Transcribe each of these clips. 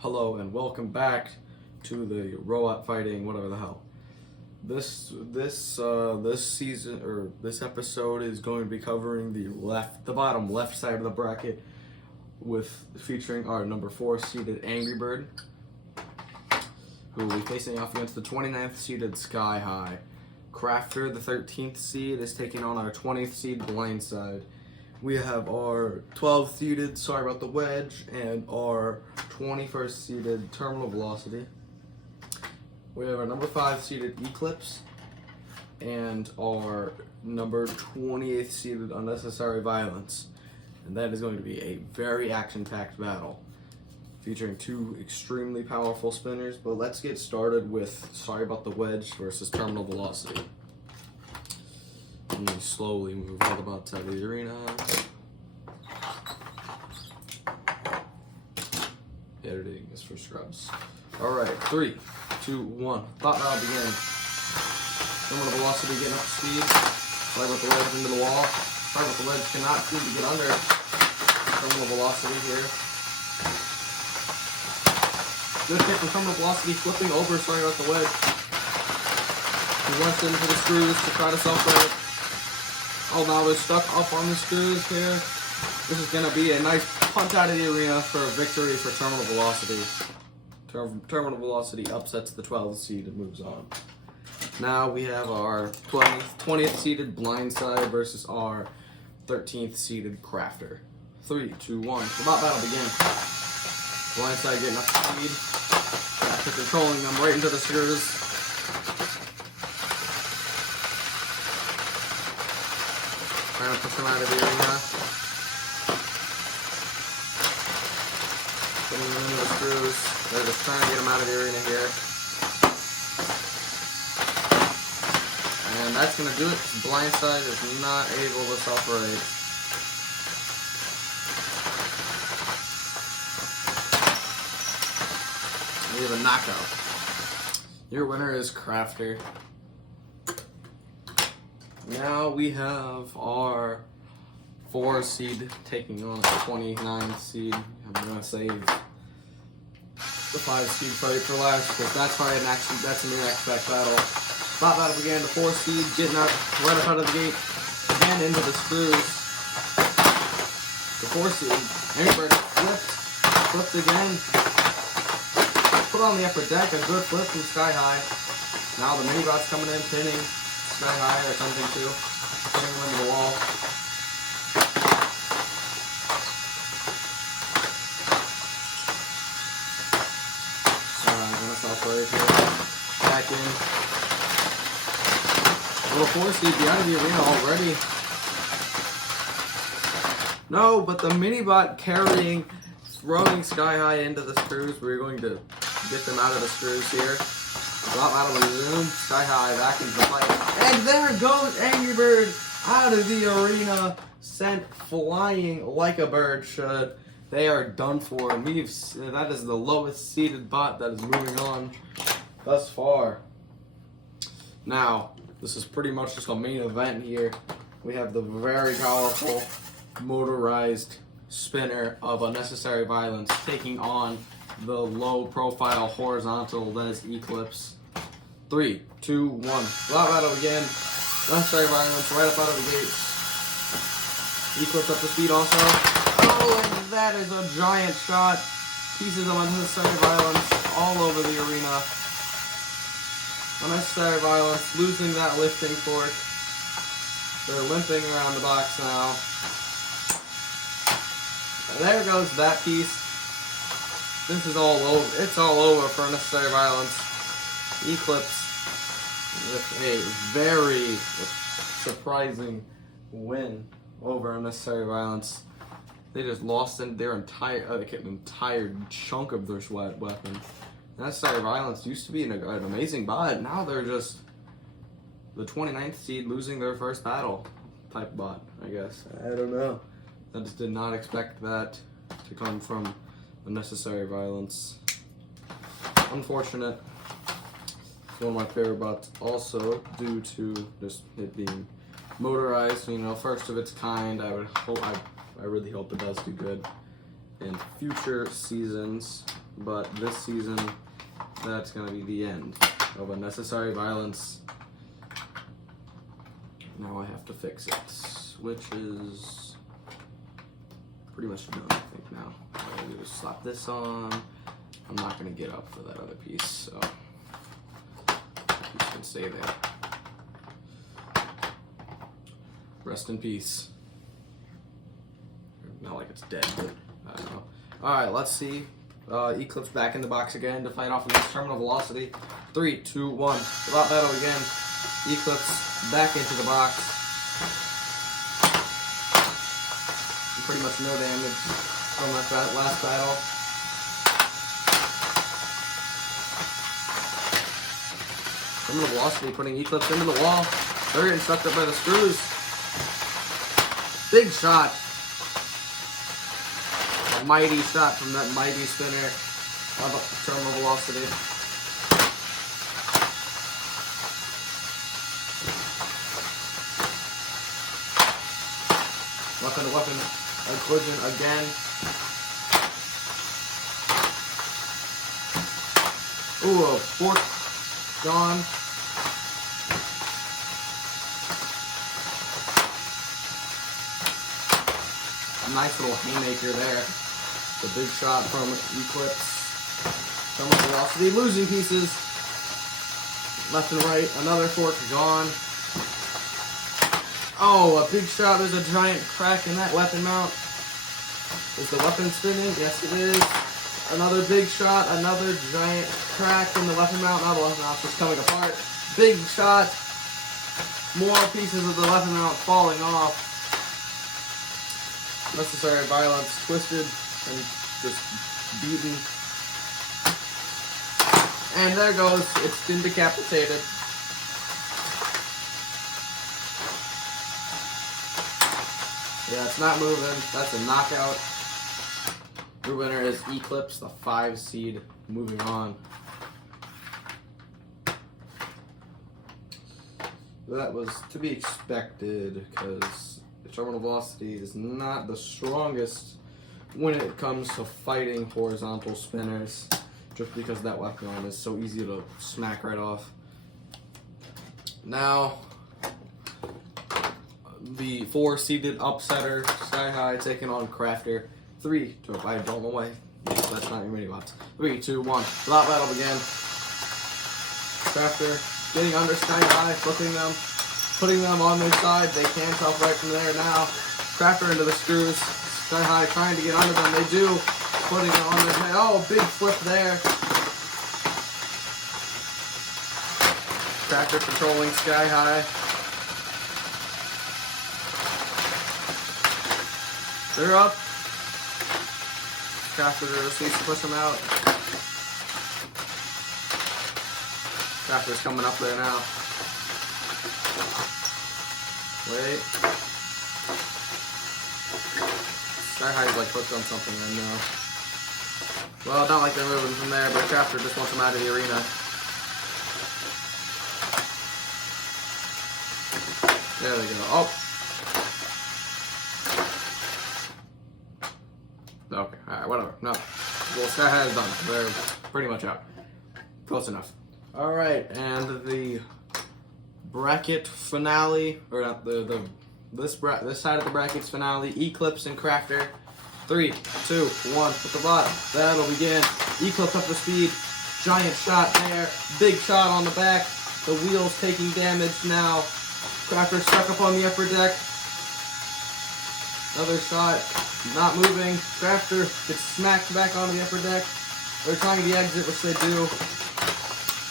Hello and welcome back to the robot fighting whatever the hell. This season or this episode is going to be covering the bottom left side of the bracket, with featuring our number 4 seeded Angry Bird, who will be facing off against the 29th seeded Sky High. Crafter, the 13th seed, is taking on our 20th seed Blindside. We have our 12th seeded Sorry About the Wedge and our 21st seeded Terminal Velocity. We have our number 5 seeded Eclipse and our number 28th seeded Unnecessary Violence. And that is going to be a very action-packed battle featuring two extremely powerful spinners. But let's get started with Sorry About the Wedge versus Terminal Velocity. Let me slowly move all the bots out of the arena. Editing is for scrubs. Alright, 3, 2, 1. Thought battle begin. Terminal Velocity getting up to speed. Sorry About the Wedge into the wall. Sorry About the Wedge cannot seem to get under Terminal Velocity here. Good hit from Terminal Velocity, flipping over Sorry About the Wedge. He runs into the screws to try to self-break. Oh, now they're stuck up on the screws here. This is going to be a nice punch out of the arena for a victory for Terminal Velocity. Terminal Velocity upsets the 12th seed and moves on. Now we have our 20th seeded Blindside versus our 13th seeded Crafter. 3, 2, 1. The bot battle begin. Blindside getting up to speed. Crafter controlling them right into the screws. Trying to push them out of the arena. Putting them into the screws. They're just trying to get them out of the arena here. And that's going to do it. Blindside is not able to self-rate. We have a knockout. Your winner is Crafter. Now we have our 4 seed taking on the 29th seed. I'm gonna save the 5 seed fight for last because that's probably an near action-packed battle. Bot battle began. The 4 seed getting up right up out of the gate, again into the screws. The 4 seed, Angry Bird flipped again. Put on the upper deck, a good flip from Sky High. Now the mini bot's coming in, pinning Sky High or something too. Putting him into the wall. Alright, gonna self-break here. Back in. Little 4 seed behind the arena already. No, but the mini bot carrying, throwing Sky High into the screws. We're going to get them out of the screws here. Drop out of the zoom, Sky High back into the fight. And there goes Angry Bird out of the arena, sent flying like a bird should. They are done for, and that is the lowest seeded bot that is moving on thus far. Now, this is pretty much just a main event here. We have the very powerful motorized spinner of Unnecessary Violence taking on the low profile horizontal that is Eclipse. 3, 2, 1. Bot battle again. Unnecessary Violence right up out of the gate. Eclipse up to speed also. Oh, and that is a giant shot. Pieces of Unnecessary Violence all over the arena. Unnecessary Violence losing that lifting fork. They're limping around the box now. And there goes that piece. This is all over. It's all over for Unnecessary Violence. Eclipse with a very surprising win over Unnecessary Violence. They just lost their entire chunk of their weapon. Unnecessary Violence used to be an amazing bot. Now they're just the 29th seed losing their first battle type bot, I guess. I don't know. I just did not expect that to come from Unnecessary Violence. Unfortunate. One of my favorite bots also due to just it being motorized, first of its kind. I really hope it does do good in future seasons. but this season, that's going to be the end of Unnecessary Violence. Now I have to fix it, which is pretty much done, I think, now. All I gotta do is slap this on. I'm not going to get up for that other piece, so that piece can stay there. Rest in peace. Not like it's dead, but I don't know. Alright, let's see. Eclipse back in the box again to fight off against Terminal Velocity. 3, 2, 1. Without battle again. Eclipse back into the box. Pretty much no damage from that last battle. Terminal Velocity putting Eclipse into the wall. They're getting sucked up by the screws. Big shot. A mighty shot from that mighty spinner of Terminal Velocity. Weapon to weapon, a collision again. Ooh, a fork gone. Nice little haymaker there. The big shot from Eclipse. Terminal Velocity losing pieces. Left and right, another fork gone. Oh, a big shot. There's a giant crack in that weapon mount. Is the weapon spinning? Yes, it is. Another big shot. Another giant crack in the weapon mount. Now the weapon mount's just coming apart. Big shot. More pieces of the weapon mount falling off. Unnecessary Violence twisted and just beaten. And there goes. It's been decapitated. Yeah, it's not moving. That's a knockout. Your winner is Eclipse, the 5 seed. Moving on. That was to be expected because Terminal Velocity is not the strongest when it comes to fighting horizontal spinners, just because that weapon is so easy to smack right off. Now, the 4-seeded upsetter, Sky High, taking on Crafter. 3, 2, I don't know why. That's not your mini bots. 3, 2, 1. Lot battle begin. Crafter getting under Sky High, flipping them, putting them on their side. They can't help right from there now. Crafter into the screws. Sky High trying to get under them. They do. Putting them on their head. Oh, big flip there. Crafter controlling Sky High. They're up. Crafter just needs to push them out. Crafter's coming up there now. Wait. Sky High's like hooked on something right now. Well, not like they're moving from there, but Crafter just wants them out of the arena. There they go. Oh. Okay, alright, whatever. No. Well, Sky High is done. They're pretty much out. Close enough. Alright, and the bracket finale, or not this side of the bracket's finale, Eclipse and Crafter. 3, 2, 1, with the bot. That'll begin. Eclipse up to speed. Giant shot there. Big shot on the back. The wheel's taking damage now. Crafter stuck up on the upper deck. Another shot. Not moving. Crafter gets smacked back onto the upper deck. They're trying the exit, which they do.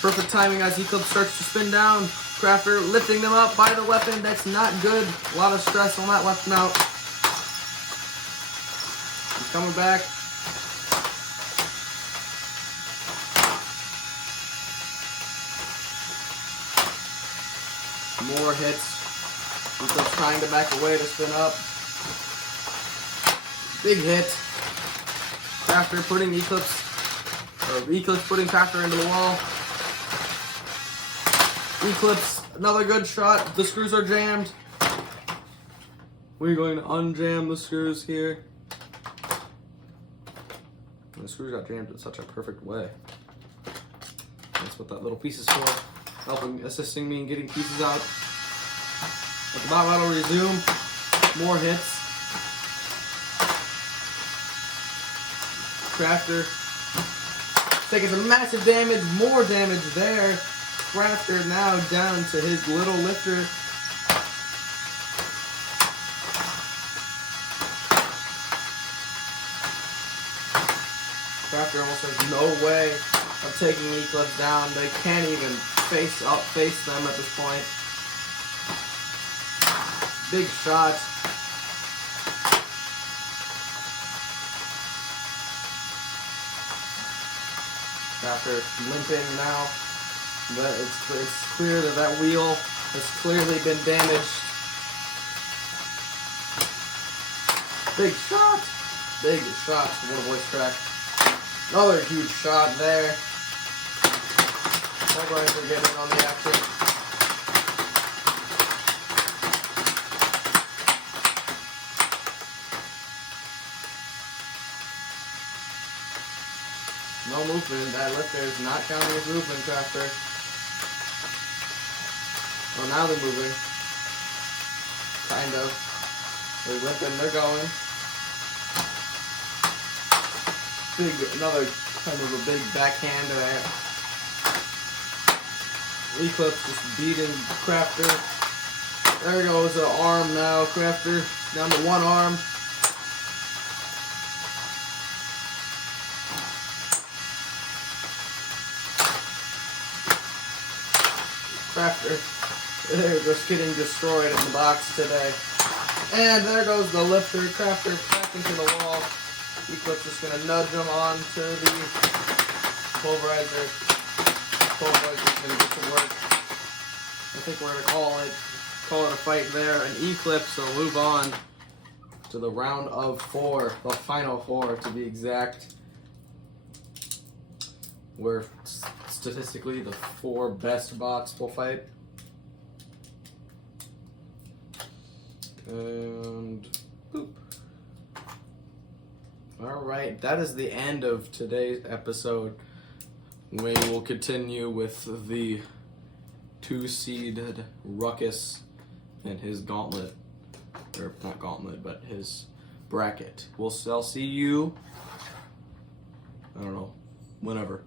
Perfect timing as Eclipse starts to spin down. Crafter lifting them up by the weapon. That's not good. A lot of stress on that weapon out. He's coming back. More hits. Eclipse trying to back away to spin up. Big hit. Crafter putting Eclipse putting Crafter into the wall. Eclipse, another good shot. The screws are jammed. We're going to unjam the screws here. The screws screws got jammed in such a perfect way. That's what that little piece is for. Assisting me in getting pieces out. But the bot battle resume. More hits. Crafter taking some massive damage. More damage there. Crafter now down to his little lifter. Crafter almost has no way of taking Eclipse down. They can't even face them at this point. Big shot. Crafter limping now, but it's clear that wheel has clearly been damaged. Big shot. Big shot. What a voice crack. Another huge shot there. Likewise, we're getting on the action. No movement. That lifter is not counting as movement, Crafter. Oh, now they're moving. Kind of. They're limping. They're going. Another kind of a big backhand there. Eclipse just beating Crafter. There goes the arm now. Crafter down to one arm. Crafter, they're just getting destroyed in the box today. And there goes the lifter. Crafter back into the wall. Eclipse just going to nudge him onto the pulverizer. Pulverizer's going to get to work. I think we're going to call it a fight there. And Eclipse will move on to the round of 4, the final 4 to be exact. Where statistically the 4 best bots will fight. And boop. Alright, that is the end of today's episode. We will continue with the 2-seeded Ruckus and his gauntlet. Or not gauntlet, but his bracket. I'll see you, I don't know, whenever.